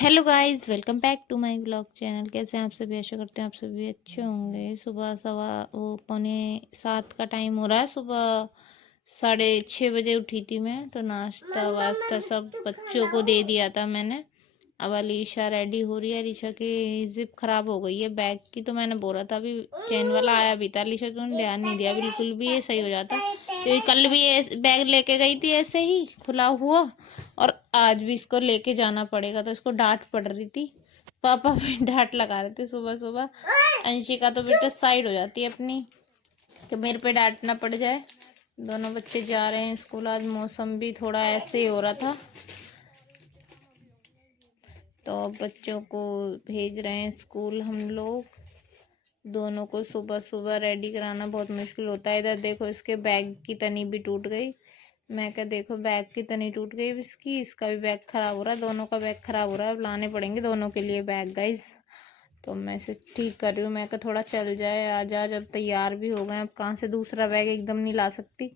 Hello guys, welcome back to my blog channel. कैसे हैं आप सभी? आशा करते हैं आप सभी अच्छे होंगे। सुबह सवा वो 6:45 का टाइम हो रहा है। सुबह 6:30 बजे उठी थी मैं, तो नाश्ता वास्ता सब बच्चों को दे दिया था मैंने। अब अलीशा रेडी हो रही है। अलीशा की जिप खराब हो गई है बैग की, तो मैंने बोला था अभी चैन वाला आया भी था। अलीशा तूने ध्यान नहीं दिया बिल्कुल भी, ये सही हो जाता। तो ये कल भी ये बैग लेके गई थी ऐसे ही खुला हुआ, और आज भी इसको लेके जाना पड़ेगा। तो इसको डांट पड़ रही थी, पापा भी डांट लगा रहे थे सुबह सुबह। अंशिका तो बेटा साइड हो जाती है अपनी, कि मेरे पे डांट ना पड़ जाए। दोनों बच्चे जा रहे हैं स्कूल। आज मौसम भी थोड़ा ऐसे ही हो रहा था, तो अब बच्चों को भेज रहे हैं स्कूल हम लोग। दोनों को सुबह सुबह रेडी कराना बहुत मुश्किल होता है। इधर देखो, इसके बैग की तनी भी टूट गई। मैं क्या, देखो बैग की तनी टूट गई इसकी, इसका भी बैग खराब हो रहा है, दोनों का बैग खराब हो रहा है। अब लाने पड़ेंगे दोनों के लिए बैग गाइज। तो मैं इसे ठीक कर रही हूँ। मैं क्या थोड़ा चल जाए, आज आज अब तैयार भी हो गए, अब कहाँ से दूसरा बैग एकदम नहीं ला सकती।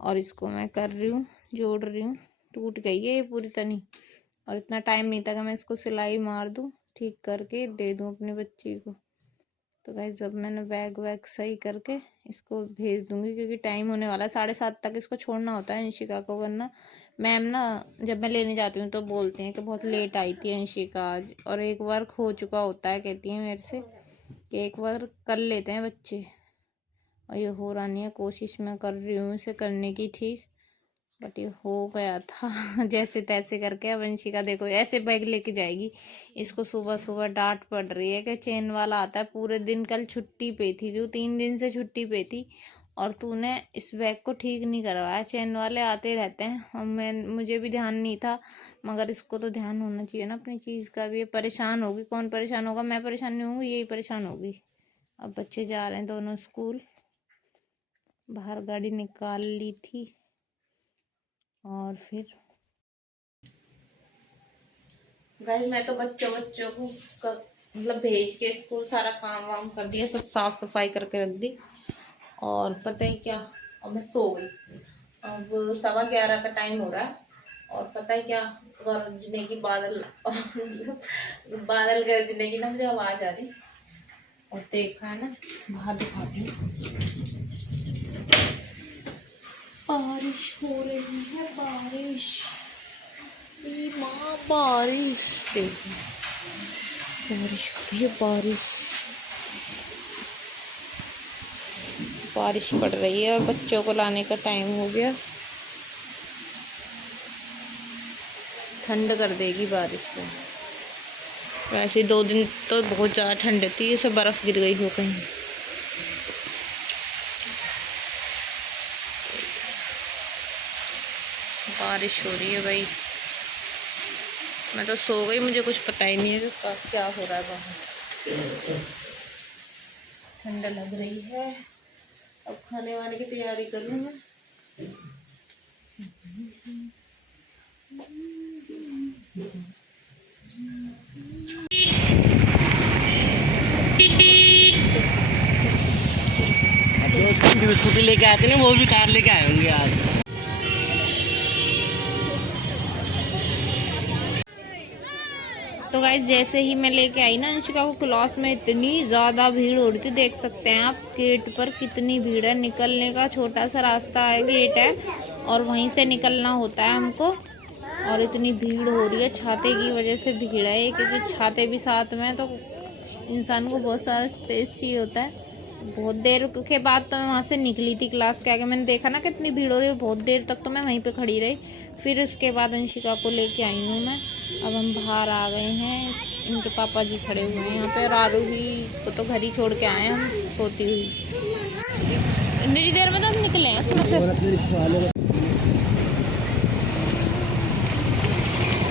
और इसको मैं कर रही हूँ, जोड़ रही हूँ। टूट गई है ये पूरी तनी, और इतना टाइम नहीं था कि मैं इसको सिलाई मार दूँ, ठीक करके दे दूँ अपनी बच्ची को। तो गाइस जब मैंने बैग वैग सही करके इसको भेज दूंगी, क्योंकि टाइम होने वाला है। 7:30 तक इसको छोड़ना होता है अंशिका को, वरना मैम ना जब मैं लेने जाती हूँ तो बोलती हैं कि बहुत लेट आई थी अंशिका आज, और एक वर्क हो चुका होता है, कहती हैं मेरे से कि एक बार कर लेते हैं बच्चे, और ये हो रहा नहीं है। कोशिश मैं कर रही हूँ इसे करने की ठीक, बट ये हो गया था जैसे तैसे करके। अब वंशिका देखो ऐसे बैग लेके जाएगी। इसको सुबह सुबह डांट पड़ रही है कि चेन वाला आता है। पूरे दिन कल छुट्टी पे थी, जो 3 दिन से छुट्टी पे थी, और तूने इस बैग को ठीक नहीं करवाया। चेन वाले आते रहते हैं, और मुझे भी ध्यान नहीं था, मगर इसको तो ध्यान होना चाहिए ना अपनी चीज़ का भी। ये परेशान होगी, कौन परेशान होगा? मैं परेशान नहीं होंगी, यही परेशान होगी। अब बच्चे जा रहे हैं दोनों स्कूल। बाहर गाड़ी निकाल ली थी, और फिर गाइस मैं तो बच्चों को मतलब भेज के स्कूल सारा काम वाम कर दिया, सब साफ सफाई करके रख दी। और पता है क्या, अब मैं सो गई। अब 11:15 का टाइम हो रहा है, और पता है क्या, गरजने की बादल बादल गरजने की ना मुझे आवाज आ रही। और देखा है ना, बाहर दिखाती हूँ, बारिश हो रही है, बारिश। माँ बारिश, देखो बारिश हो रही है, बारिश बारिश पड़ रही है, और बच्चों को लाने का टाइम हो गया। ठंड कर देगी बारिश तो। वैसे 2 दिन तो बहुत ज़्यादा ठंड थी, जैसे बर्फ़ गिर गई हो कहीं। बारिश हो रही है भाई। मैं तो सो गई, मुझे कुछ पता ही नहीं है कि क्या हो रहा है बाहर। ठंड लग रही है। अब खाने वाने की तैयारी कर लूँ मैं। जो स्कूटी लेके आते ना, वो भी कार लेके आए होंगे आज। तो गाइस जैसे ही मैं लेके आई ना अंशिका को क्लास में, इतनी ज़्यादा भीड़ हो रही थी। देख सकते हैं आप गेट पर कितनी भीड़ है। निकलने का छोटा सा रास्ता है, गेट है, और वहीं से निकलना होता है हमको। और इतनी भीड़ हो रही है, छाते की वजह से भीड़ है, क्योंकि छाते भी साथ में, तो इंसान को बहुत सारा स्पेस चाहिए होता है। बहुत देर के बाद तो मैं वहाँ से निकली थी क्लास के आगे। मैंने देखा ना कितनी भीड़ हो रही है, बहुत देर तक तो मैं वहीं पे खड़ी रही। फिर उसके बाद अंशिका को लेके आई हूँ मैं। अब हम बाहर आ गए हैं, इनके पापा जी खड़े हुए हैं यहाँ पे, और आरूही को तो घर ही छोड़ के आए हम सोती हुई। इतनी देर में तो हम निकले हैं उसमें से।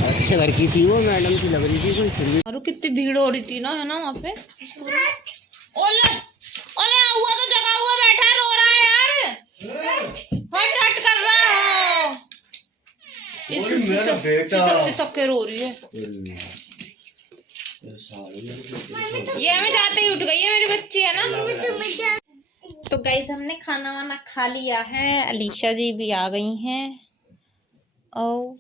अच्छे घर की थी वो, मैडम सी लग रही थी कोई, फिर भी। और कितनी भीड़ हो रही थी ना, है ना वहाँ पे। ओले ओले, हुआ तो जगा हुआ बैठा रो रहा है यार, हट हट कर रहा है। सिसक के रो रही है। ये हमें जाते ही उठ गई है मेरी बच्ची, है ना। तो गाइस हमने खाना वाना खा लिया है, अलीशा जी भी आ गई हैं। ओ